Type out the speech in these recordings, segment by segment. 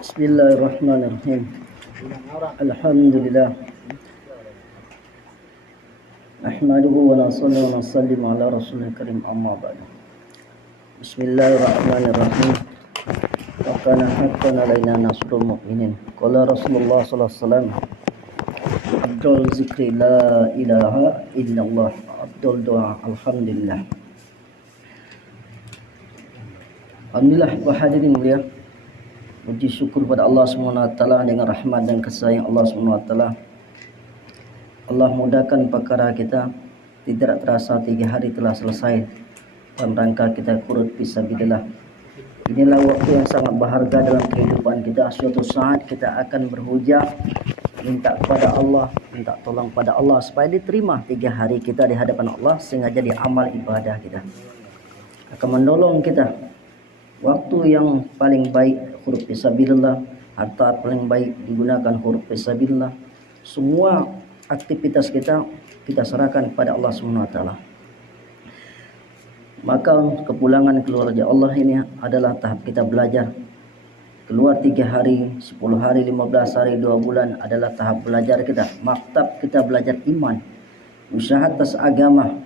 Bismillahirrahmanirrahim. Alhamdulillah. Nahmaduhu wa nusallimu ala rasulil karim, amma ba'du. Bismillahirrahmanirrahim. Wa kana haqqan alaina nasrul mu'minin. Qala Rasulullah sallallahu alaihi wasallam, afdal zikri la ilaha illallah, afdal doa alhamdulillah. Alhamdulillah, hadirin mulia. Puji syukur pada Allah SWT dengan rahmat dan kasih sayang Allah SWT. Allah mudahkan perkara kita. Tidak terasa 3 hari telah selesai dalam rangka kita kurut fisabilillah. Inilah waktu yang sangat berharga dalam kehidupan kita. Suatu saat kita akan berhujah, minta kepada Allah, minta tolong pada Allah supaya diterima 3 hari kita di hadapan Allah, sehingga jadi amal ibadah kita akan menolong kita. Waktu yang paling baik huruf fisabilillah, harta paling baik digunakan huruf fisabilillah. Semua aktivitas kita serahkan kepada Allah SWT. Maka kepulangan keluarga Allah ini adalah tahap kita belajar. Keluar 3 hari, 10 hari, 15 hari, 2 bulan adalah tahap belajar kita. Maktab kita belajar iman, usaha atas agama,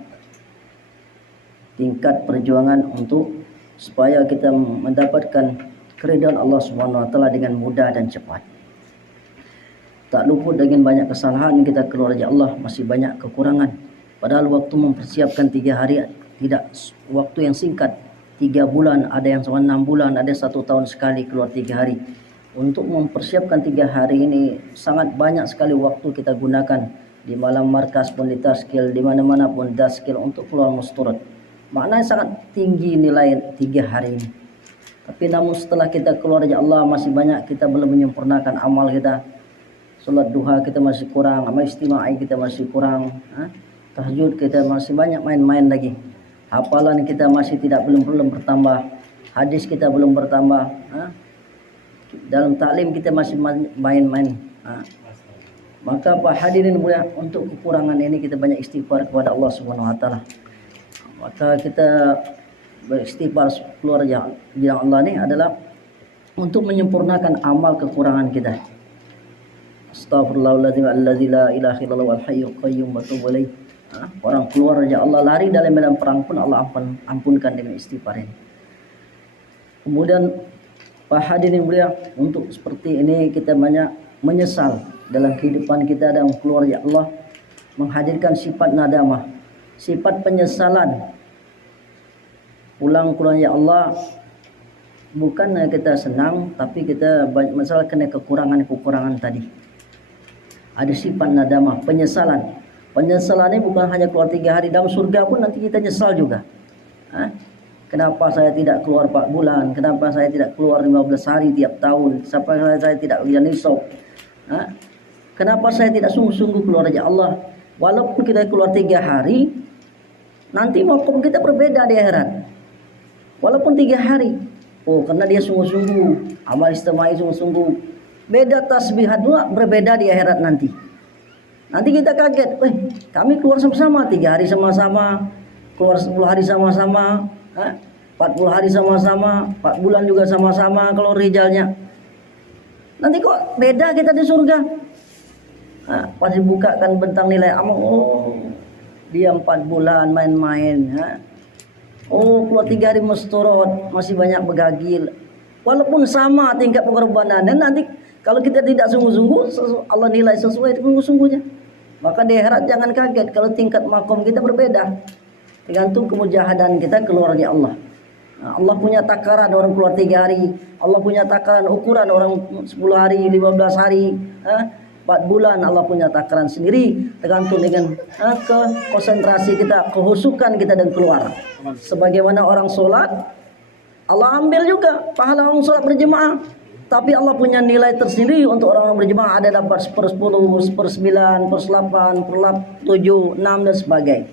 tingkat perjuangan untuk supaya kita mendapatkan keridhaan Allah Subhanahu wa taala dengan mudah dan cepat. Tak luput dengan banyak kesalahan kita keluarga Allah, masih banyak kekurangan. Padahal waktu mempersiapkan 3 hari tidak waktu yang singkat. 3 bulan, ada yang selama 6 bulan, ada 1 tahun sekali keluar 3 hari. Untuk mempersiapkan 3 hari ini sangat banyak sekali waktu kita gunakan. Di malam markas pun di taskil, di mana-mana pun taskil untuk keluar mustarat. Maknanya sangat tinggi nilai 3 hari ini. Tapi namun setelah kita keluar dari Allah, masih banyak kita belum menyempurnakan amal kita. Salat duha kita masih kurang, amal istimewa kita masih kurang, tahajud kita masih banyak main-main lagi. Hafalan kita masih belum bertambah, hadis kita belum bertambah, dalam taklim kita masih main-main. Maka Pak hadirin mulia, untuk kekurangan ini kita banyak istighfar kepada Allah Subhanahu wa taala. Maka kita beristighfar keluar jalan Allah ini adalah untuk menyempurnakan amal kekurangan kita. Astaghfirullahaladzim alladzi la ilaha illallah wal hayyul qayyum wa atubu ilaih. Orang keluar dari Allah, lari dalam medan perang pun Allah ampunkan dengan istighfar ini. Kemudian Pak hadirin mulia, untuk seperti ini kita banyak menyesal dalam kehidupan kita dan keluar dari Allah, menghadirkan sifat nadamah, sifat penyesalan. Pulang ya Allah, bukan kita senang, tapi kita banyak masalah kena kekurangan tadi. Ada sifat nadamah, penyesalan. Penyesalan ini bukan hanya keluar 3 hari, dalam surga pun nanti kita nyesal juga. Kenapa saya tidak keluar 4 bulan? Kenapa saya tidak keluar 15 hari tiap tahun? Sampai saya tidak ujian nisab? Kenapa saya tidak sungguh-sungguh keluar dari Allah? Walaupun kita keluar 3 hari, nanti makom kita berbeda di akhirat. Walaupun 3 hari, karena dia sungguh-sungguh, amal istimai sungguh-sungguh. Beda tasbihat dua, berbeda di akhirat nanti. Nanti kita kaget, kami keluar sama-sama 3 hari sama-sama, keluar 10 hari sama-sama, 40 hari sama-sama, 4 bulan juga sama-sama kalau rijalnya. Nanti kok beda kita di surga? Pas dibukakan bentang nilai amal, dia 4 bulan main-main, keluar 3 hari musturot, masih banyak begagil. Walaupun sama tingkat pengorbanan, dan nanti kalau kita tidak sungguh-sungguh, Allah nilai sesuai dengan sungguhnya. Maka di akhirat jangan kaget kalau tingkat makom kita berbeda. Tergantung kemujahadan kita keluar dari Allah. Allah punya takaran orang keluar 3 hari. Allah punya takaran ukuran orang 10 hari, 15 hari, 4 bulan. Allah punya takaran sendiri, tergantung dengan konsentrasi kita, kehusukan kita dan keluar. Sebagaimana orang sholat, Allah ambil juga pahala orang sholat berjemaah. Tapi Allah punya nilai tersendiri untuk orang-orang berjemaah, ada dapat 1/10, 1/9, 1/8, 1/7, 6 dan sebagainya.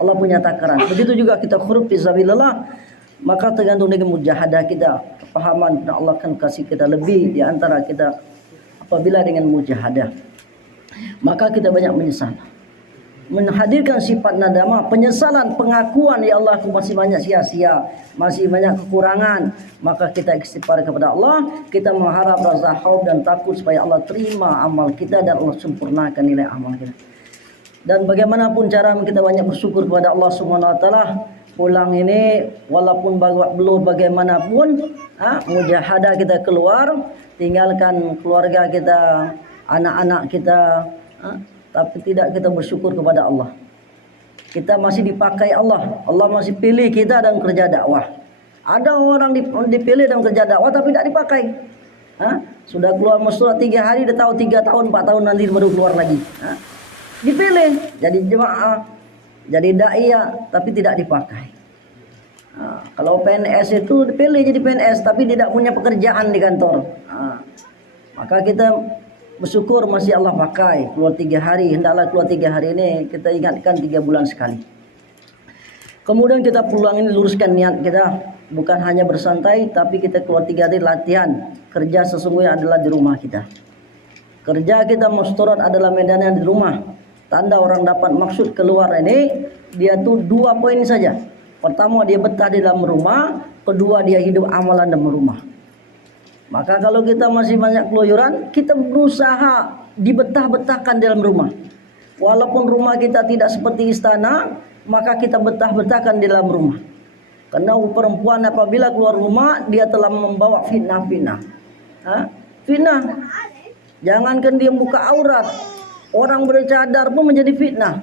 Allah punya takaran. Begitu juga kita huruf fisabilillah, maka tergantung dengan mujahadah kita, kepahaman, dan Allah akan kasih kita lebih di antara kita apabila dengan mujahadah. Maka kita banyak menyesal. menghadirkan sifat nadama, penyesalan, pengakuan, ya Allah aku masih banyak sia-sia, masih banyak kekurangan, maka kita istighfar kepada Allah, kita mengharap rasa khauf dan takut supaya Allah terima amal kita dan Allah sempurnakan nilai amal kita. Dan bagaimanapun cara kita banyak bersyukur kepada Allah Subhanahu wa taala, pulang ini walaupun belum bagaimanapun, mujahadah kita keluar, tinggalkan keluarga kita, anak-anak kita, tapi tidak kita bersyukur kepada Allah. Kita masih dipakai Allah. Allah masih pilih kita dalam kerja dakwah. Ada orang dipilih dalam kerja dakwah tapi tidak dipakai. Sudah keluar musturat 3 hari, dia tahu 3 tahun, 4 tahun nanti baru keluar lagi. Dipilih jadi jemaah, jadi da'iyah, tapi tidak dipakai. Kalau PNS itu dipilih jadi PNS tapi tidak punya pekerjaan di kantor. Maka kita bersyukur masih Allah pakai keluar 3 hari. Hendaklah keluar 3 hari ini kita ingatkan 3 bulan sekali. Kemudian kita pulang ini luruskan niat kita, bukan hanya bersantai tapi kita keluar 3 hari latihan. Kerja sesungguhnya adalah di rumah kita. Kerja kita mustarat adalah medannya di rumah. Tanda orang dapat maksud keluar ini, dia tuh 2 poin saja. Pertama dia betah di dalam rumah, kedua dia hidup amalan dalam rumah. Maka kalau kita masih banyak keluyuran, kita berusaha dibetah-betahkan dalam rumah. Walaupun rumah kita tidak seperti istana, maka kita betah-betahkan di dalam rumah. Karena perempuan apabila keluar rumah, dia telah membawa fitnah-fitnah. Fitnah. Jangankan dia buka aurat, orang bercadar pun menjadi fitnah.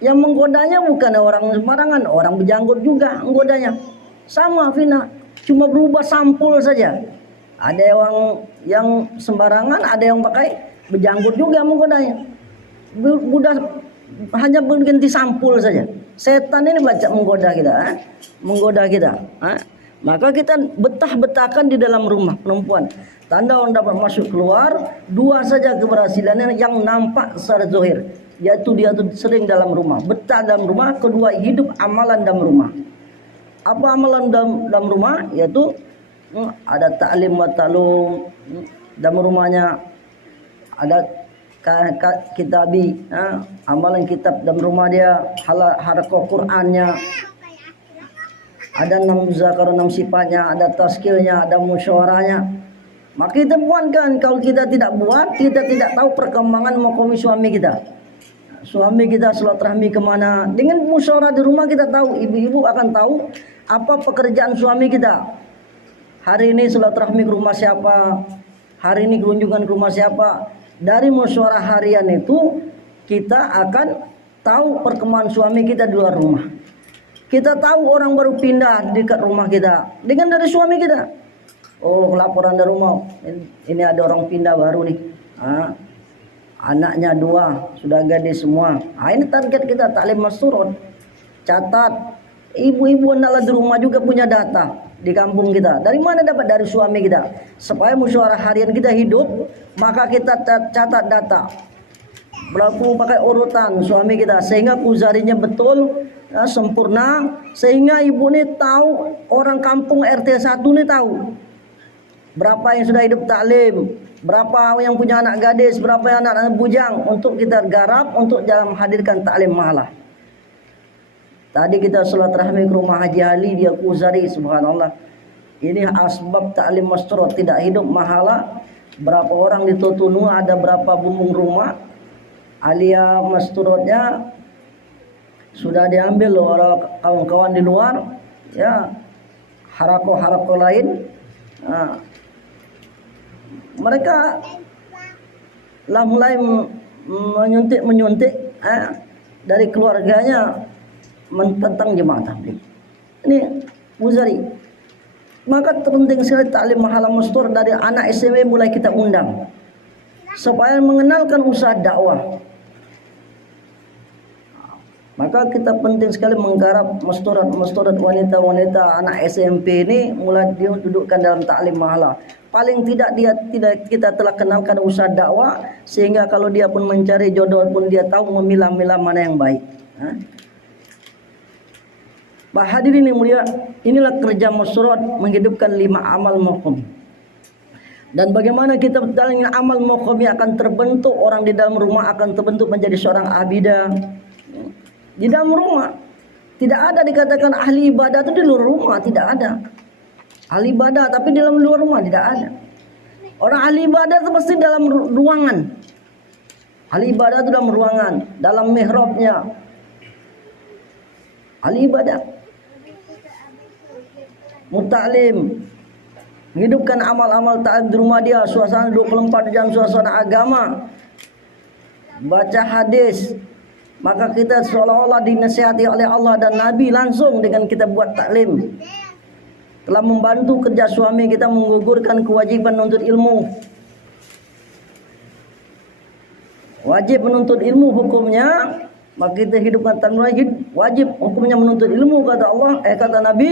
Yang menggodanya bukan orang sembarangan, orang berjanggut juga menggodanya. Sama fitnah, cuma berubah sampul saja. Ada orang yang sembarangan, ada yang pakai berjanggut juga menggodanya. Mudah hanya berganti sampul saja. Setan ini baca menggoda kita, menggoda kita. Maka kita betah-betahkan di dalam rumah perempuan. Tanda orang dapat masuk keluar, 2 saja keberhasilannya yang nampak secara zahir, yaitu dia tuh sering dalam rumah, betah dalam rumah. Kedua, hidup amalan dalam rumah. Apa amalan dalam rumah? Yaitu ada ta'lim wa ta'lum, dalam rumahnya ada kitabi, amalan kitab dalam rumah dia, halakoh Qur'annya, ada 6 zakar, 6 sifatnya, ada tazkirnya, ada musyawarahnya. Maka kita buatkan. Kalau kita tidak buat, kita tidak tahu perkembangan makomi suami kita. Suami kita silaturahmi kemana. Dengan musyawarah di rumah kita tahu, ibu-ibu akan tahu apa pekerjaan suami kita. Hari ini silaturahmi ke rumah siapa, hari ini kunjungan ke rumah siapa. Dari musyawarah harian itu kita akan tahu perkembangan suami kita di luar rumah. Kita tahu orang baru pindah dekat rumah kita dengan dari suami kita. Oh, laporan dari rumah, ini ada orang pindah baru nih. Anaknya 2, sudah gede semua. Ini target kita, taklim masyurut. Catat, ibu-ibu hendaklah di rumah juga punya data di kampung kita. Dari mana dapat? Dari suami kita. Supaya musyawarah harian kita hidup, maka kita catat data. Berapa pakai urutan suami kita sehingga kuzarinya betul, sempurna, sehingga ibu ini tahu, orang kampung RT 1 ini tahu berapa yang sudah hidup taklim, berapa yang punya anak gadis, berapa yang anak bujang, untuk kita garap untuk jangan menghadirkan taklim malah. Tadi kita silaturahmi ke rumah Haji Ali, dia kuzari, subhanallah. Ini asbab taklim masyurut, tidak hidup mahala. Berapa orang di Totunu, ada berapa bumbung rumah, alia masyurutnya sudah diambil oleh kawan-kawan di luar, ya, harakoh-harakoh lain. Mereka lah mulai menyuntik dari keluarganya tentang jemaah tabligh. Ini Muzari. Maka penting sekali taklim mahala mustur dari anak SMP mulai kita undang supaya mengenalkan usaha dakwah. Maka kita penting sekali menggarap musturat wanita-wanita anak SMP ini mulai dia dudukkan dalam taklim mahala. Paling tidak kita telah kenalkan usaha dakwah sehingga kalau dia pun mencari jodoh pun dia tahu memilah-milah mana yang baik. Pak hadirin yang mulia, inilah kerja musturat menghidupkan 5 amal maqami. Dan bagaimana kita dalam amal maqami akan terbentuk, orang di dalam rumah akan terbentuk menjadi seorang abidah, Di dalam rumah. Tidak ada dikatakan ahli ibadah itu di luar rumah, tidak ada. Ahli ibadah tapi di dalam luar rumah tidak ada. Orang ahli ibadah itu pasti dalam ruangan. Ahli ibadah itu dalam ruangan, dalam mihrabnya. Ahli ibadah. Muta'lim, menghidupkan amal-amal ta'lim di rumah dia, suasana 24 jam, suasana agama. Baca hadis, maka kita seolah-olah dinasihati oleh Allah dan Nabi langsung dengan kita buat taklim. Telah membantu kerja suami kita menggugurkan kewajiban menuntut ilmu. Wajib menuntut ilmu hukumnya, maka kita hidupkan taklim wajib hukumnya menuntut ilmu kata Allah, kata Nabi.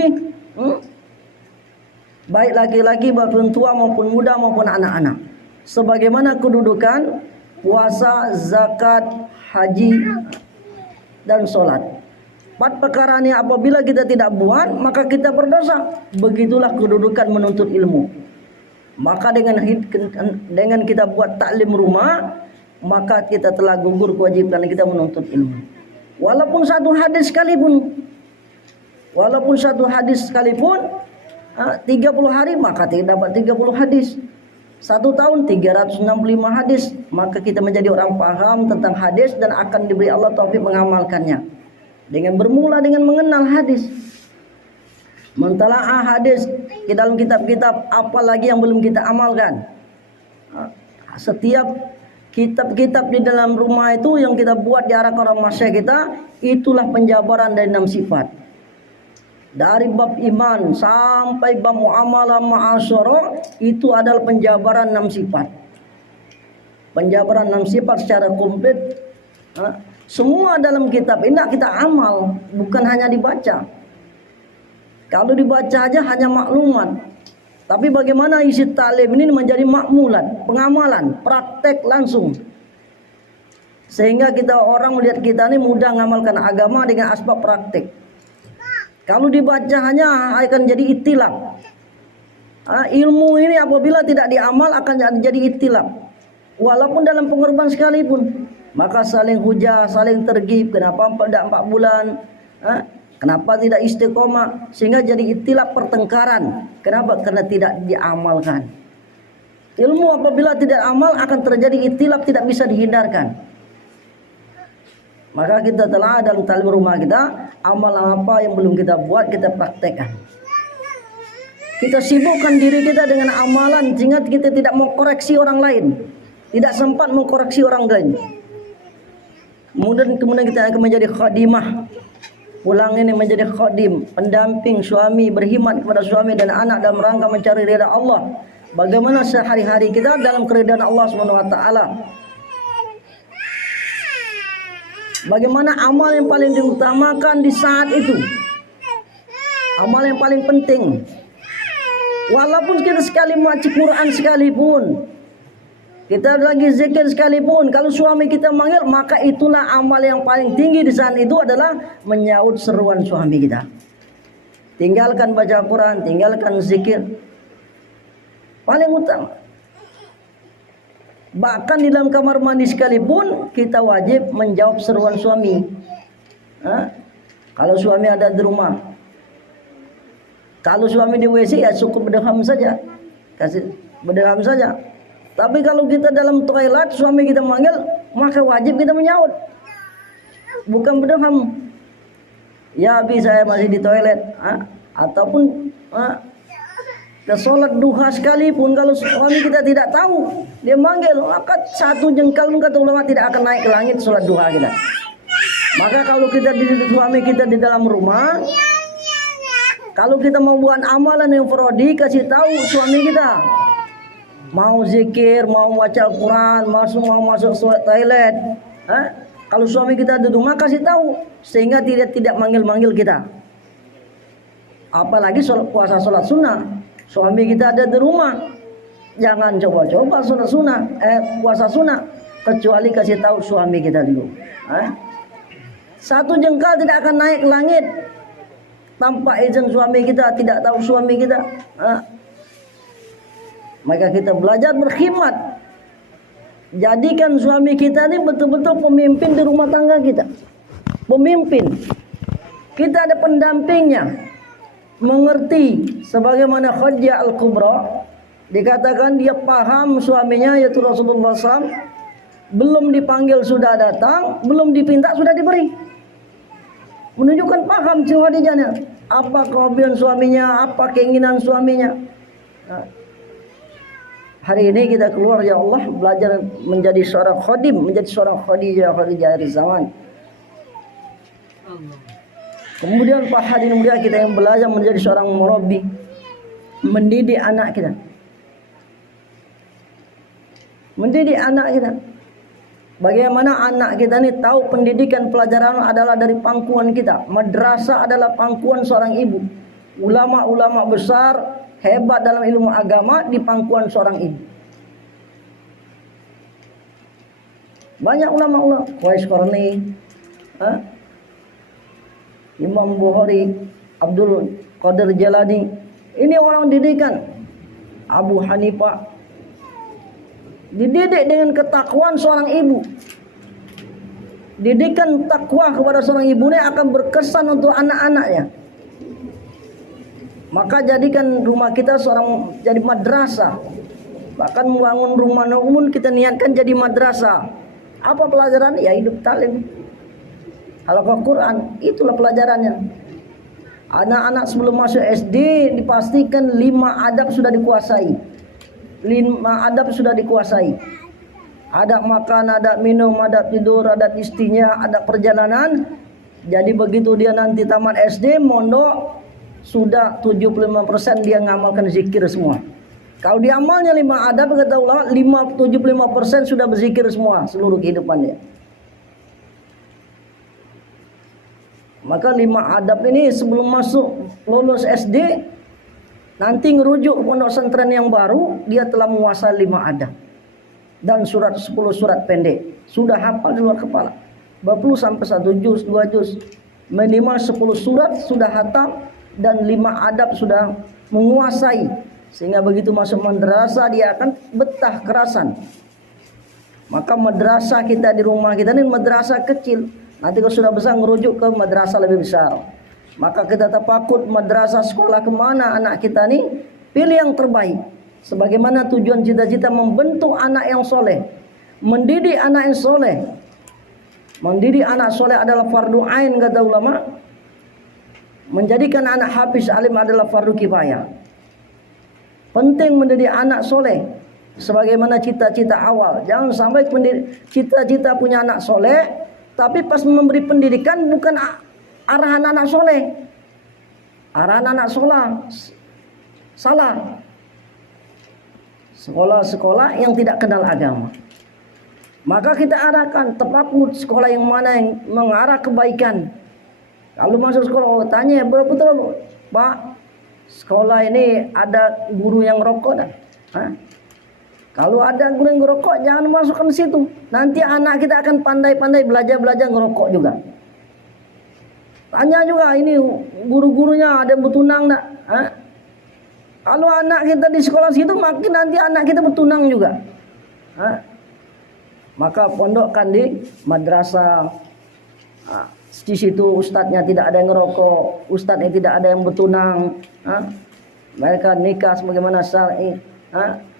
Baik laki-laki maupun tua maupun muda maupun anak-anak. Sebagaimana kedudukan puasa, zakat, haji, dan sholat. 4 perkara ini apabila kita tidak buat, maka kita berdosa. Begitulah kedudukan menuntut ilmu. Maka dengan kita buat taklim rumah, maka kita telah gugur kewajiban kita menuntut ilmu. Walaupun satu hadis sekalipun, 30 hari maka tidak dapat 30 hadis. 1 tahun 365 hadis, maka kita menjadi orang paham tentang hadis dan akan diberi Allah taufik mengamalkannya. Dengan bermula dengan mengenal hadis, mentalaah hadis di dalam kitab-kitab, apalagi yang belum kita amalkan. Setiap kitab-kitab di dalam rumah itu yang kita buat di arah orang masyarakat kita, itulah penjabaran dari 6 sifat. Dari bab iman sampai bab muamalah ma'asyara, itu adalah penjabaran 6 sifat. Penjabaran 6 sifat secara komplit. Semua dalam kitab ini kita amal, bukan hanya dibaca. Kalau dibaca aja hanya maklumat. Tapi bagaimana isi taklim ini menjadi makmulat, pengamalan, praktek langsung. Sehingga orang melihat kita ini mudah mengamalkan agama dengan asbab praktek. Kalau dibaca hanya akan jadi itilaf. Ilmu ini apabila tidak diamal akan jadi itilaf. Walaupun dalam pengorbanan sekalipun, maka saling hujah, saling tergib. Kenapa tidak 4 bulan? Kenapa tidak istiqomah? Sehingga jadi itilaf pertengkaran. Kenapa? Karena tidak diamalkan. Ilmu apabila tidak amal akan terjadi itilaf, tidak bisa dihindarkan. Maka kita telah dalam taklim rumah kita, amal apa yang belum kita buat kita praktekkan. Kita sibukkan diri kita dengan amalan sehingga kita tidak mau koreksi orang lain, tidak sempat mengkoreksi orang lain. Kemudian kita akan menjadi khadimah. Pulang ini menjadi khadim, pendamping suami, berkhidmat kepada suami dan anak dalam rangka mencari ridha Allah. Bagaimana sehari-hari kita dalam keridhaan Allah SWT. Bagaimana amal yang paling diutamakan di saat itu, amal yang paling penting. Walaupun kita sekali baca Quran sekalipun, kita lagi zikir sekalipun, kalau suami kita manggil, maka itulah amal yang paling tinggi di saat itu adalah menyaut seruan suami kita. Tinggalkan baca Quran, tinggalkan zikir, paling utama. Bahkan di dalam kamar mandi sekalipun kita wajib menjawab seruan suami. Kalau suami ada di rumah, kalau suami di WC ya cukup berderham saja, kasih berderham saja. Tapi kalau kita dalam toilet suami kita manggil, maka wajib kita menyaut, bukan berderham. Ya habis saya masih di toilet, ataupun ke sholat duha sekalipun, kalau suami kita tidak tahu, dia manggil, maka 1 jengkal pun kata ulama tidak akan naik ke langit sholat duha kita. Maka kalau kita suami kita di dalam rumah, kalau kita mau buat amalan yang fardi, kasih tahu suami kita. Mau zikir, mau baca Al-Quran, mau masuk toilet, kalau suami kita di rumah kasih tahu, sehingga tidak manggil-manggil kita. Apalagi puasa sholat sunnah, suami kita ada di rumah, jangan coba-coba sholat sunnah, puasa sunnah, kecuali kasih tahu suami kita dulu. 1 jengkal tidak akan naik ke langit tanpa izin suami kita, tidak tahu suami kita. Maka kita belajar berkhidmat, jadikan suami kita ini betul-betul pemimpin di rumah tangga kita. pemimpin, kita ada pendampingnya, mengerti. Sebagaimana Khadijah Al-Kubra, dikatakan dia paham suaminya yaitu Rasulullah SAW, belum dipanggil sudah datang, belum dipinta sudah diberi. Menunjukkan paham si Khadijahnya, apa kelebihan suaminya, apa keinginan suaminya. Nah, hari ini kita keluar ya Allah belajar menjadi seorang khadim, menjadi seorang Khadijah dari zaman. Kemudian Pak hadirin mulia, kita yang belajar menjadi seorang murabbi, mendidik anak kita. Mendidik anak kita. Bagaimana anak kita ini tahu pendidikan pelajaran adalah dari pangkuan kita. Madrasah adalah pangkuan seorang ibu. Ulama-ulama besar hebat dalam ilmu agama di pangkuan seorang ibu. Banyak ulama-ulama, Qais Qarni, Imam Bukhari, Abdul Qadir Jalani, ini orang didikan. Abu Hanifah dididik dengan ketakwaan seorang ibu. Didikan takwa kepada seorang ibu ini akan berkesan untuk anak-anaknya. Maka jadikan rumah kita seorang jadi madrasah. Bahkan membangun rumah umum kita niatkan jadi madrasah. Apa pelajaran? Ya hidup talim. Halaqah Quran, itulah pelajarannya. Anak-anak sebelum masuk SD dipastikan 5 adab sudah dikuasai. 5 adab sudah dikuasai. Adab makan, adab minum, adab tidur, adab istrinya, adab perjalanan. Jadi begitu dia nanti tamat SD, mondok, sudah 75% dia ngamalkan zikir semua. Kalau dia amalnya 5 adab, kata ulama 75% sudah berzikir semua seluruh kehidupannya. Maka 5 adab ini sebelum masuk lulus SD, nanti ngerujuk ke pondok pesantren yang baru, dia telah menguasai 5 adab. Dan 10 surat pendek sudah hafal di luar kepala. 20 sampai 1 juz, 2 juz. Minimal 10 surat sudah hatam dan 5 adab sudah menguasai. Sehingga begitu masuk madrasah dia akan betah kerasan. Maka madrasah kita di rumah kita ini madrasah kecil. Nanti kalau sudah besar ngerujuk ke madrasah lebih besar. Maka kita tafakkur madrasah sekolah kemana anak kita nih, pilih yang terbaik. Sebagaimana tujuan cita-cita membentuk anak yang soleh, mendidik anak yang soleh. Mendidik anak soleh adalah fardu ain kata ulama. Menjadikan anak hafiz alim adalah fardu kifayah. Penting mendidik anak soleh. Sebagaimana cita-cita awal. Jangan sampai cita-cita punya anak soleh, tapi pas memberi pendidikan bukan arahan anak soleh. Arahan anak salah. Sekolah-sekolah yang tidak kenal agama. Maka kita arahkan tafakkur sekolah yang mana yang mengarah kebaikan. Kalau masuk sekolah tanya betul Pak, sekolah ini ada guru yang rokok dah. Kalau ada guru yang ngerokok jangan masukkan ke situ. Nanti anak kita akan pandai-pandai belajar ngerokok juga. Tanya juga ini guru-gurunya ada yang bertunang enggak? Kalau anak kita di sekolah situ makin nanti anak kita bertunang juga. Maka pondokkan di madrasah. Di situ ustadznya tidak ada yang ngerokok, ustadznya tidak ada yang bertunang. Mereka nikah sebagaimana syar'i,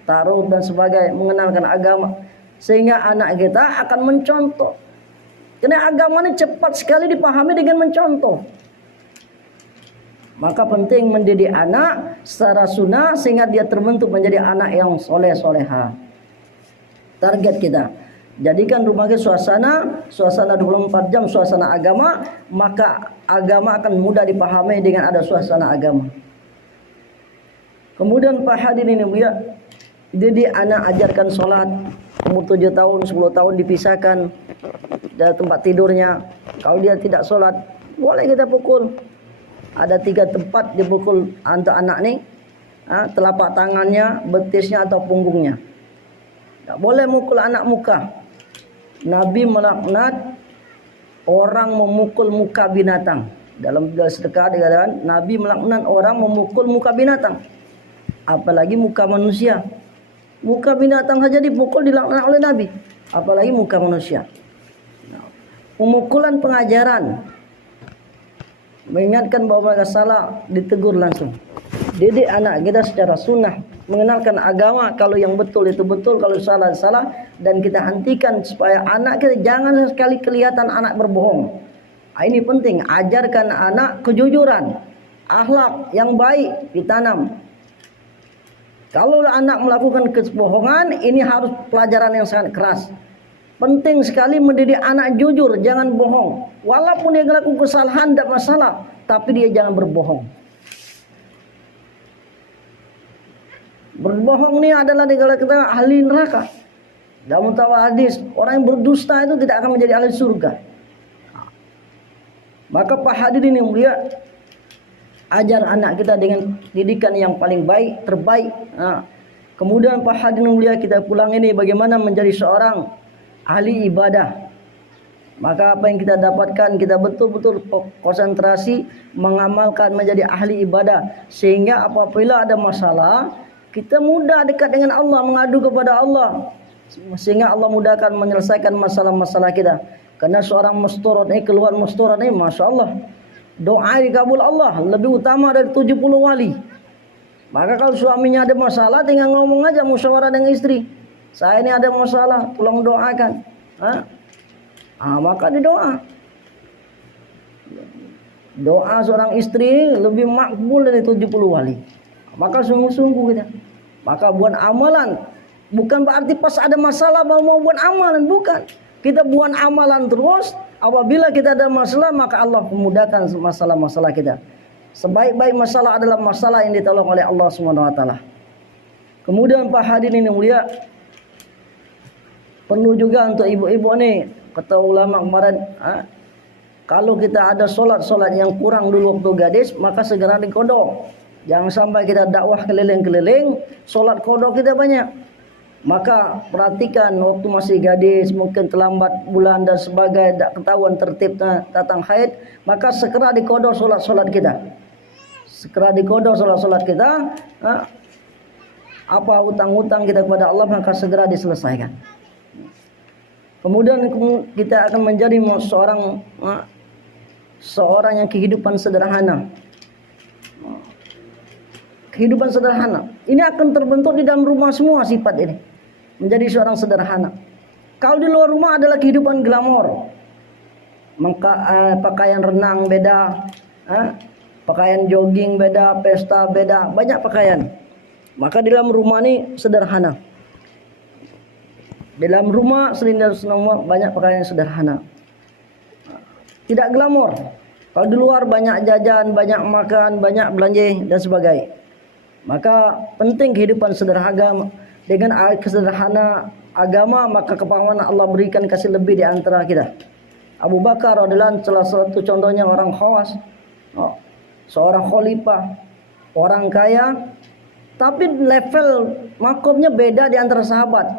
taruh dan sebagainya, mengenalkan agama. Sehingga anak kita akan mencontoh. Karena agama ini cepat sekali dipahami dengan mencontoh. Maka penting mendidik anak secara sunnah sehingga dia terbentuk menjadi anak yang soleh-soleha. Target kita, jadikan rumah kita suasana 24 jam, suasana agama. Maka agama akan mudah dipahami dengan ada suasana agama. Kemudian Pak hadirin ini ya, jadi anak ajarkan sholat. Umur 7 tahun, 10 tahun dipisahkan dari tempat tidurnya. Kalau dia tidak sholat, boleh kita pukul. Ada 3 tempat dipukul untuk anak nih, telapak tangannya, betisnya atau punggungnya. Tak boleh mukul anak muka. Nabi melaknat orang memukul muka binatang. Dalam sedekah dikatakan Nabi melaknat orang memukul muka binatang. Apalagi muka manusia. Muka binatang saja dipukul dilaknat oleh Nabi. Apalagi muka manusia. pemukulan pengajaran, mengingatkan bahwa mereka salah, ditegur langsung. Didik anak kita secara sunnah, mengenalkan agama, kalau yang betul itu betul, kalau salah salah, dan kita hentikan supaya anak kita jangan sekali kelihatan anak berbohong. Ini penting, ajarkan anak kejujuran, akhlak yang baik ditanam. Kalau anak melakukan kebohongan, ini harus pelajaran yang sangat keras. Penting sekali mendidik anak jujur, jangan bohong. Walaupun dia melakukan kesalahan, tidak masalah, tapi dia jangan berbohong. Berbohong ini adalah dikatakan ahli neraka. Dalam hadis, orang yang berdusta itu tidak akan menjadi ahli surga. Maka Pak Hadirin yang mulia, ajar anak kita dengan didikan yang paling baik, terbaik. Kemudian Pak Hadirin yang mulia, kita pulang ini bagaimana menjadi seorang ahli ibadah. Maka apa yang kita dapatkan, kita betul-betul konsentrasi mengamalkan menjadi ahli ibadah, sehingga apabila ada masalah, kita mudah dekat dengan Allah, mengadu kepada Allah, sehingga Allah mudahkan menyelesaikan masalah-masalah kita. Karena seorang masturat ini, keluar masturat ini, Masya Allah, doa dikabul Allah lebih utama dari 70 wali. Maka kalau suaminya ada masalah, tinggal ngomong aja, musyawarah dengan istri, saya ini ada masalah, tolong doakan. Maka didoa. Doa seorang istri lebih makbul dari 70 wali. Maka sungguh-sungguh kita. Maka buat amalan. Bukan berarti pas ada masalah mau buat amalan, bukan. Kita buat amalan terus. Apabila kita ada masalah, maka Allah memudahkan masalah-masalah kita. Sebaik-baik masalah adalah masalah yang ditolong oleh Allah SWT. Kemudian Pak Hadirin yang mulia, perlu juga untuk ibu-ibu nih, kata ulama kemarin, kalau kita ada solat yang kurang dulu waktu gadis, maka segera dikodok. Jangan sampai kita dakwah keliling-keliling, solat kodok kita banyak. Maka perhatikan waktu masih gadis, mungkin terlambat bulan dan sebagainya, tidak ketahuan tertibnya datang haid, maka segera dikodok solat-solat kita. Segera dikodok solat-solat kita. Apa hutang-hutang kita kepada Allah, maka segera diselesaikan. Kemudian kita akan menjadi seorang yang kehidupan sederhana. Kehidupan sederhana ini akan terbentuk di dalam rumah semua sifat ini. Menjadi seorang sederhana. Kalau di luar rumah adalah kehidupan glamor. Pakaian renang beda, pakaian jogging beda, pesta beda, banyak pakaian. Maka di dalam rumah ini sederhana. Di dalam rumah selindar semua banyak pakaian sederhana. Tidak glamor. Kalau di luar banyak jajan, banyak makan, banyak belanja dan sebagainya. Maka penting kehidupan sederhana. Dengan kesederhana agama, maka kepahaman Allah berikan kasih lebih di antara kita. Abu Bakar adalah salah satu contohnya orang khawas, seorang khalifah, orang kaya, tapi level makomnya beda di antara sahabat.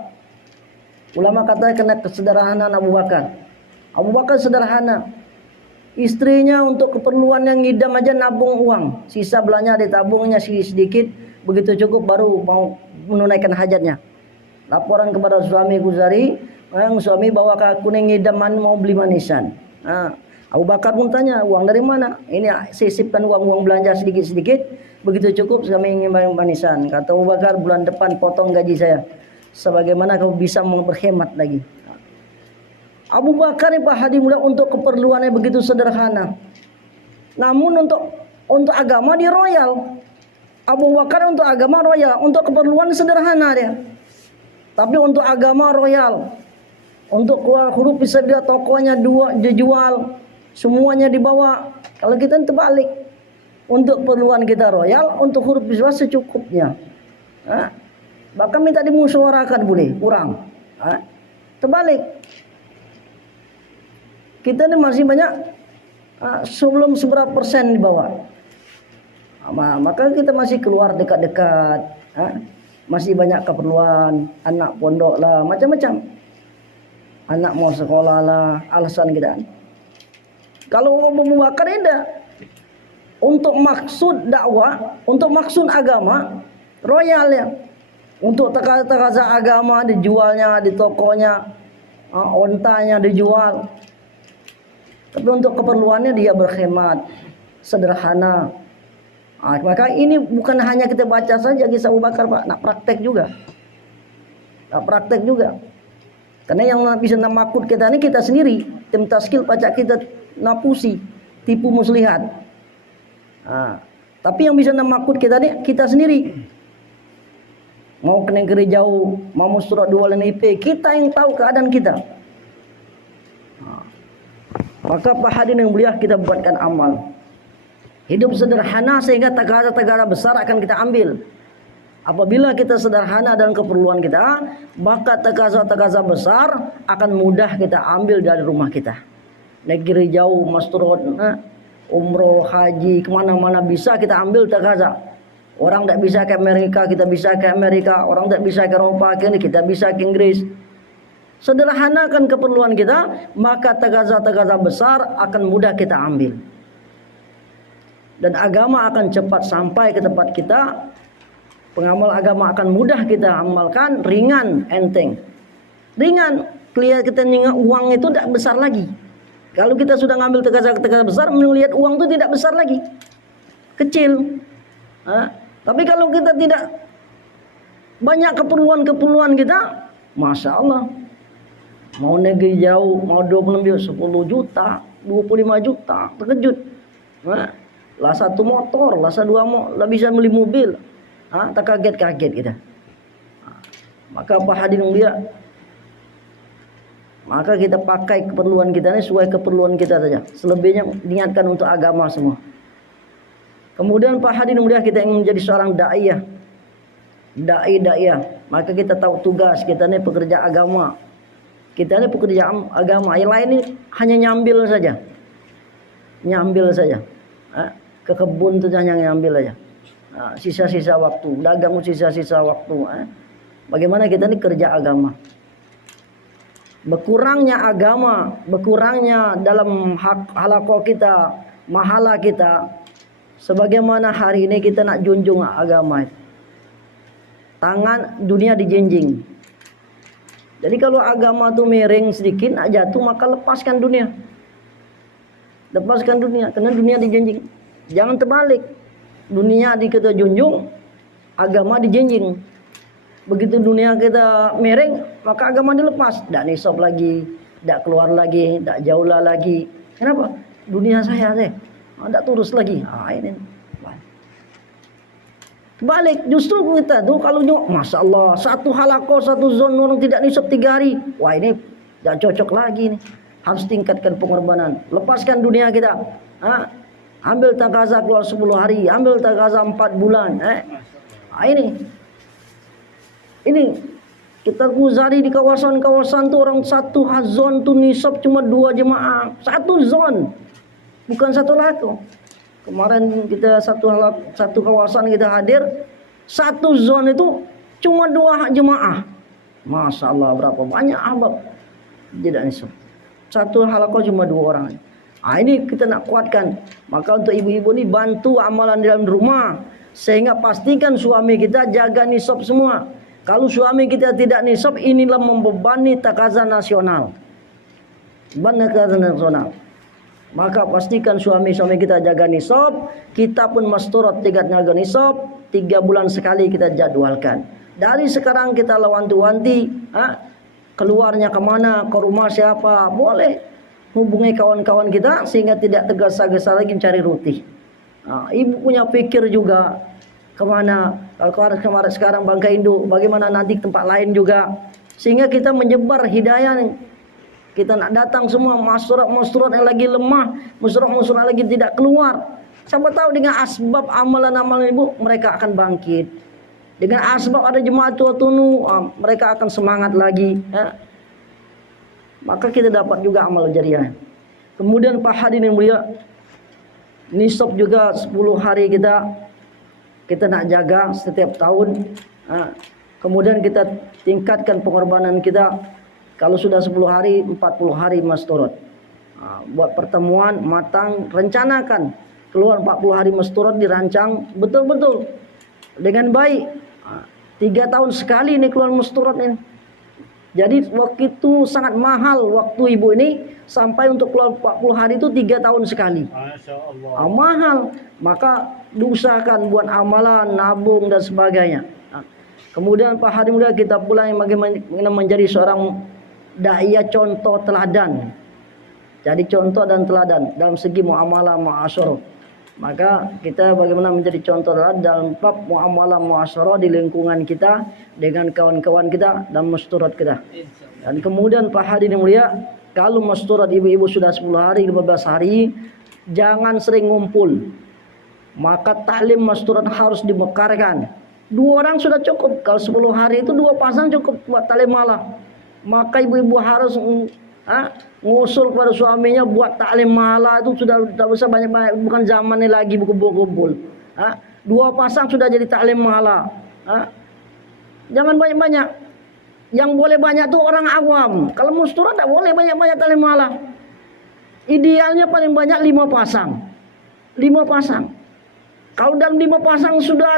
Ulama katanya kena kesederhanaan Abu Bakar. Abu Bakar sederhana. Istrinya untuk keperluan yang ngidam aja nabung uang, sisa belanja ditabungnya sedikit, begitu cukup baru mau menunaikan hajatnya. Laporan kepada suami Guzari, suami bawa ke aku ngidaman mau beli manisan. Abu Bakar pun tanya, uang dari mana? Ini sisipkan uang belanja sedikit-sedikit, begitu cukup kami ingin bayar manisan. Kata Abu Bakar, bulan depan potong gaji saya, sebagaimana kamu bisa berhemat lagi. Abu Bakar Pak Hadi mulia untuk keperluannya begitu sederhana. Namun untuk agama dia royal. Abu Bakar untuk agama royal, untuk keperluan sederhana dia. Tapi untuk agama royal. Untuk huruf bisa dia tokonya dijual, semuanya dibawa. Kalau kita terbalik. Untuk keperluan kita royal, untuk huruf bisa secukupnya. Bahkan minta dimusyawarahkan boleh, kurang. Terbalik. Kita ini masih banyak sebelum seberapa persen di bawah. Maka kita masih keluar dekat-dekat, masih banyak keperluan, anak pondok lah, macam-macam. Anak mau sekolah lah, alasan kita. Kalau Abu Bakar ini untuk maksud dakwah, untuk maksud agama, royal ya. Untuk takaza agama dijualnya di tokonya, ontanya dijual. Tapi untuk keperluannya dia berhemat, sederhana. Maka ini bukan hanya kita baca saja kisah Abu Bakar, Pak, nak praktek juga. Nak praktek juga. Karena yang bisa namakut kita ini kita sendiri. Tim taskil pacak kita napusi, tipu muslihat. Tapi yang bisa namakut kita ini kita sendiri. Mau ke negeri jauh, mau surat 2 IP, kita yang tahu keadaan kita. Maka Pak hadirin yang mulia, kita buatkan amal. Hidup sederhana sehingga tagara-tagara besar akan kita ambil. Apabila kita sederhana dalam keperluan kita, maka tagaza-tagaza besar akan mudah kita ambil dari rumah kita. Negeri jauh, masturut, umroh, haji, kemana-mana bisa kita ambil tagaza. Orang tidak bisa ke Amerika, kita bisa ke Amerika. Orang tidak bisa ke Eropa, kita bisa ke Inggris. Sederhanakan keperluan kita, maka tagaza-tagaza besar akan mudah kita ambil. Dan agama akan cepat sampai ke tempat kita. Pengamal agama akan mudah kita amalkan, ringan, enteng. Ringan, kelihatan kita ingat uang itu tidak besar lagi. Kalau kita sudah ngambil tagaza-tagaza besar, melihat uang itu tidak besar lagi, kecil. Tapi kalau kita tidak banyak keperluan kita, Masya Allah, mau negeri jauh, mau 10 juta, 25 juta, terkejut. Lah satu motor, lah dua motor, lah bisa beli mobil. Tak kaget-kaget kita. Maka Pak hadirin dia, maka kita pakai keperluan kita ini sesuai keperluan kita saja. Selebihnya niatkan untuk agama semua. Kemudian Pak hadirin mulia, kita ingin menjadi seorang da'iyah. Da'iyah. Maka kita tahu tugas kita ini pekerja agama. Kita ini pekerja agama. Yang lain ini hanya nyambil saja. Nyambil saja. Ke kebun itu hanya nyambil saja. Sisa-sisa waktu, dagang sisa-sisa waktu. Bagaimana kita ini kerja agama? Berkurangnya agama, berkurangnya dalam hak halaqah kita, mahala kita. Sebagaimana hari ini kita nak junjung agama. Tangan dunia dijinjing. Jadi kalau agama tu miring sedikit, nak jatuh, maka lepaskan dunia. Lepaskan dunia, karena dunia dijinjing. Jangan terbalik. Dunia kita junjung, agama dijinjing. Begitu dunia kita miring, maka agama dilepas. Tak nisab lagi, tak keluar lagi, tak jauh lagi. Kenapa? Dunia saya tak turus lagi. Ini balik. Justru kita tuh kalau Masya Allah, satu halaqah, satu zon orang tidak nisab 3 hari. Wah, ini tak cocok lagi nih. Harus tingkatkan pengorbanan. Lepaskan dunia kita. Ambil takaza keluar 10 hari, ambil takaza 4 bulan. Ini kita guzari di kawasan-kawasan tuh orang satu zon tuh nisab cuma 2 jemaah, satu zon, bukan satu lako. Kemarin kita satu kawasan kita hadir, satu zon itu cuma 2 jemaah. Masya Allah, berapa banyak ahbab tidak nisab. Satu halaqah cuma 2 orang. Ini kita nak kuatkan. Maka untuk ibu-ibu ini bantu amalan dalam rumah, sehingga pastikan suami kita jaga nisab semua. Kalau suami kita tidak nisab, inilah membebani takaza nasional. Takaza nasional. Maka pastikan suami-suami kita jaga nisab. Kita pun masturat tingkat jaga nisab. 3 bulan sekali kita jadwalkan. Dari sekarang kita lawan-wanti, keluarnya kemana, ke rumah siapa, boleh. Hubungi kawan-kawan kita sehingga tidak tergesa-gesa lagi mencari roti. Ibu punya pikir juga kemana. Kalau kemarin sekarang Bangka Indo, bagaimana nanti tempat lain juga, sehingga kita menyebar hidayah. Kita nak datang semua masyarakat yang lagi lemah, masyarakat lagi tidak keluar. Siapa tahu dengan asbab amalan-amalan ibu mereka akan bangkit. Dengan asbab ada jemaah tunu, mereka akan semangat lagi. Maka kita dapat juga amal jariah. Kemudian Pak hadirin yang mulia, nisab juga 10 hari kita nak jaga setiap tahun. Kemudian kita tingkatkan pengorbanan kita. Kalau sudah 10 hari, 40 hari masturut. Buat pertemuan matang, rencanakan. Keluar 40 hari masturut, dirancang betul-betul dengan baik. 3 tahun sekali ini keluar masturut ini. Jadi waktu itu sangat mahal waktu ibu ini, sampai untuk keluar 40 hari itu 3 tahun sekali. Masya Allah. Mahal, maka diusahakan buat amalan, nabung dan sebagainya. Kemudian Pak Hadi Mulia kita pula yang bagaimana menjadi seorang dai contoh teladan. Jadi contoh dan teladan dalam segi muamalah muasyarah. Maka kita bagaimana menjadi contoh dalam bab muamalah muasyarah di lingkungan kita dengan kawan-kawan kita dan masturat kita. Dan kemudian Pak Hadirin mulia, kalau masturat ibu-ibu sudah 10 hari 15 hari, jangan sering ngumpul. Maka taklim masturat harus dimekarkan. 2 orang sudah cukup. Kalau 10 hari itu 2 pasang cukup buat taklim malam. Maka ibu-ibu harus ngusul kepada suaminya buat taklim malam. Itu sudah tak usah banyak-banyak, bukan zamannya lagi berkumpul-kumpul. 2 pasang sudah jadi taklim malam. Jangan banyak-banyak. Yang boleh banyak tuh orang awam. Kalau masturat tak boleh banyak-banyak taklim malam. Idealnya paling banyak 5 pasang. 5 pasang. Kalau dalam 5 pasang sudah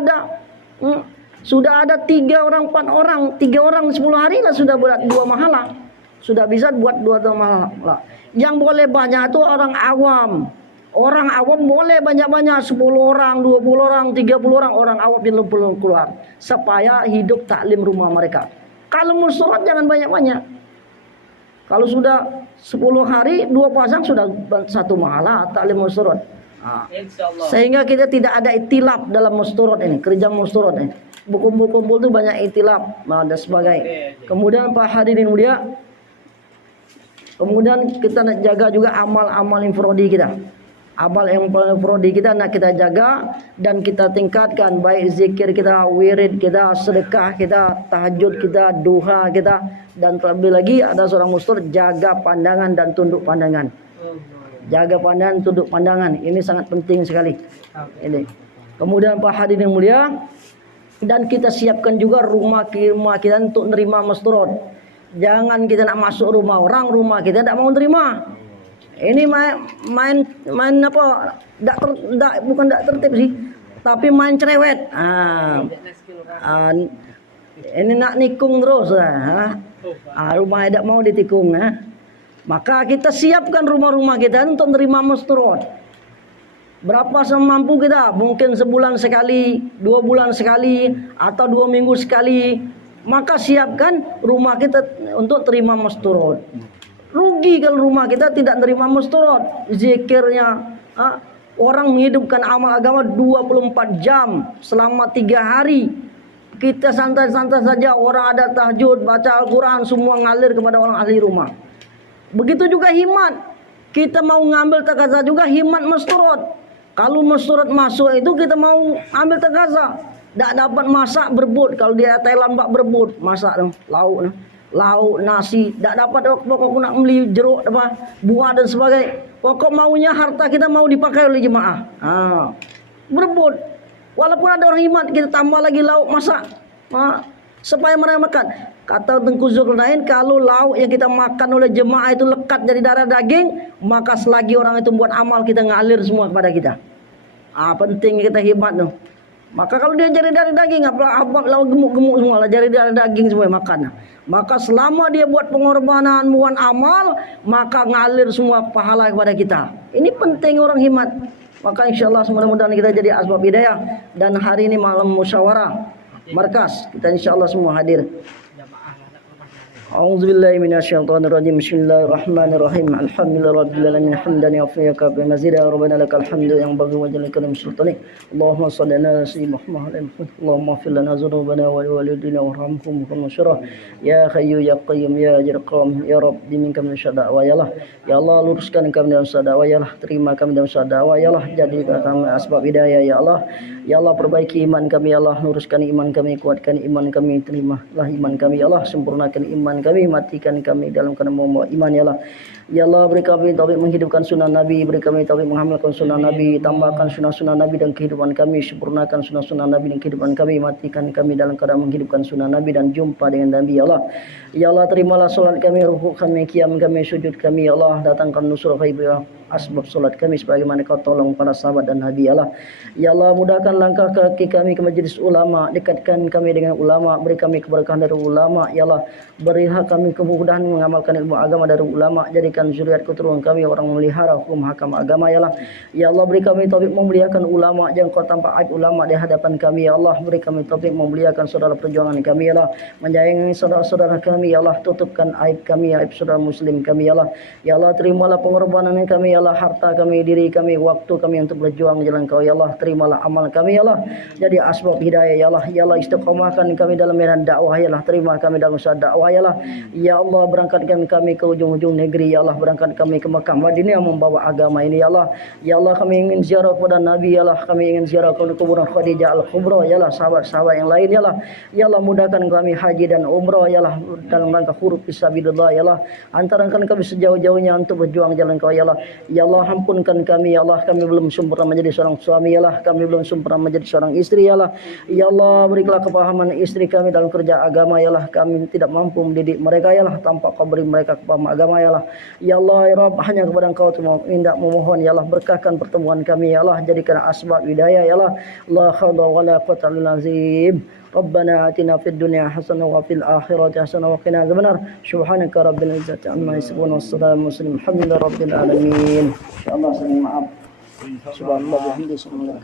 ada 3 orang 4 orang, 3 orang 10 hari lah sudah buat 2 mahala. Sudah bisa buat 2 mahala. Yang boleh banyak itu orang awam. Orang awam boleh banyak-banyak, 10 orang, 20 orang, 30 orang awam yang belum keluar, supaya hidup taklim rumah mereka. Kalau masturat jangan banyak-banyak. Kalau sudah 10 hari 2 pasang sudah 1 mahala taklim masturat. Sehingga kita tidak ada itilaf dalam masturat ini, kerja masturat ini. Buku-buku itu banyak itilaf dan sebagainya. Kemudian Pak Hadirin mulia, kemudian kita nak jaga juga amal-amal infrodi kita. Amal infrodi kita nak kita jaga dan kita tingkatkan, baik zikir kita, wirid kita, sedekah kita, tahajud kita, duha kita, dan terlebih lagi ada seorang masturat jaga pandangan dan tunduk pandangan. Jaga pandangan, tunduk pandangan. Ini sangat penting sekali. Ini. Kemudian Pak Hadirin mulia, dan kita siapkan juga rumah kita untuk menerima masturat. Jangan kita nak masuk rumah orang, rumah kita tidak mau terima. Ini main apa? Bukan tidak tertib sih, tapi main cerewet. Ini nak nikung terus. Rumah tidak mau ditikung. Maka kita siapkan rumah-rumah kita untuk menerima masturat. Berapa semampu kita, mungkin sebulan sekali, 2 bulan sekali, atau 2 minggu sekali. Maka siapkan rumah kita untuk terima masturat. Rugi kalau rumah kita tidak terima masturat. Zikirnya, orang menghidupkan amal agama 24 jam selama 3 hari. Kita santai-santai saja, orang ada tahajud, baca Al-Quran, semua ngalir kepada orang ahli rumah. Begitu juga himat. Kita mau ngambil takaza juga himat masturat. Kalau masturat masuk itu kita mau ambil takaza. Tak dapat masak berebut. Kalau dia Thailand bak berebut masak lauk nasi. Tak dapat pokok nak beli jeruk apa buah dan sebagainya. Pokok maunya harta kita mau dipakai oleh jemaah. Berebut. Walaupun ada orang himat kita tambah lagi lauk masak. Supaya mereka makan. Kata Tengku Zulkarnain, kalau lauk yang kita makan oleh jemaah itu lekat dari darah daging, maka selagi orang itu buat amal kita ngalir semua kepada kita. Penting kita himat tu. Maka kalau dia jari darah daging, abang lauk gemuk-gemuk semua lah, jari darah daging semua makan. Maka selama dia buat pengorbanan, buat amal, maka ngalir semua pahala kepada kita. Ini penting orang himat. Maka insyaAllah mudah-mudahan kita jadi asbab hidayah. Dan hari ini malam musyawarah markas, kita insyaAllah semua hadir. A'udzubillahi minasyaitonirrajim. Bismillahirrahmanirrahim. Alhamdulillahirabbil alamin hamdan yafiqa bi mazida rabbana lakal hamdu yang bagi wajhal karim sultani. Allahumma shalli ala sayyidina Muhammad. Allahumma ighfir lana dzunubana wa liwalidina warhamhum kama syarah. Ya hayyu ya qayyum ya jarqam ya rabbi minka min syada wa yalah. Ya Allah, luruskan kami dalam sada wa yalah, terima kami dalam sada wa yalah, jadikan kami asbab hidayah ya Allah. Ya Allah, perbaiki iman kami ya Allah, luruskan iman kami, kuatkan iman kami, terimalah iman kami ya Allah, sempurnakan iman kami, matikan kami dalam keadaan membawa iman ya Allah. Ya Allah, beri kami taufik menghidupkan sunnah Nabi, beri kami taufik mengamalkan sunnah Nabi, tambahkan sunnah-sunnah Nabi dan kehidupan kami, sempurnakan sunnah-sunnah Nabi dan kehidupan kami, matikan kami dalam keadaan menghidupkan sunnah Nabi dan jumpa dengan Nabi ya Allah. Ya Allah, terimalah solat kami, rukuk kami, qiyam kami, sujud kami ya Allah, datangkan nusrah asbab solat kami sebagaimana Kau tolong para sahabat dan Nabi ya Allah. Ya Allah, mudahkan langkah kaki kami ke majelis ulama, dekatkan kami dengan ulama, beri kami keberkahan dari ulama ya Allah. Berilah kami kemudahan mengamalkan ilmu agama dari ulama, jadikan zuriat keturunan kami orang memelihara hukum hakam agama ya Allah. Ya Allah, beri kami taufik memuliakan ulama, jangan Kau tampak aib ulama di hadapan kami ya Allah. Beri kami taufik memuliakan saudara perjuangan kami ya Allah, menyayangi saudara-saudara kami ya Allah, tutupkan aib kami, aib saudara muslim kami ya Allah. Ya Allah, terimalah pengorbanan kami ya Allah, harta kami, diri kami, waktu kami untuk berjuang jalan Kau ya Allah. Terimalah amal kami ya Allah, jadi asbab hidayah ya Allah. Ya Allah, istiqomahkan kami dalam medan dakwah ya Allah, terima kami dalam usaha dakwah ya Allah. Ya Allah, berangkatkan kami ke ujung-ujung negeri ya Allah, berangkat kami ke Makkah Madinah membawa agama ini ya Allah. Ya Allah, kami ingin ziarah kepada Nabi ya Allah, kami ingin ziarah ke kuburan Khadijah Al-Kubra ya Allah, sahabat-sahabat yang lain ya Allah. Ya Allah, mudahkan kami haji dan umrah ya Allah, dalam rangka huruf fisabilillah ya Allah. Antarkan kami sejauh-jauhnya untuk berjuang jalan Kau ya Allah. Ya Allah, ampunkan kami ya Allah, kami belum sempurna menjadi seorang suami ya Allah, kami belum sempurna menjadi seorang istri ya Allah. Ya Allah, berilah kepahaman istri kami dalam kerja agama ya Allah, kami tidak mampu mendidik mereka ya Allah, tanpa Kau beri mereka kepahaman agama ya Allah. Ya Allah ya Rabb, hanya kepada Engkau tidak memohon ya Allah, berkahkan pertemuan kami ya Allah, jadikan asbab hidayah ya Allah. La haula wala quwwata illa billah. Rabbana atina fid dunya hasanah wa fil akhirati hasanah wa qina adzabannar. Subhanaka rabbil izzati amma yasifun wassalamu alhamdulillahi rabbil alamin. Insyaallah saling maaf. Subhanallah bihamdihi subhanallah.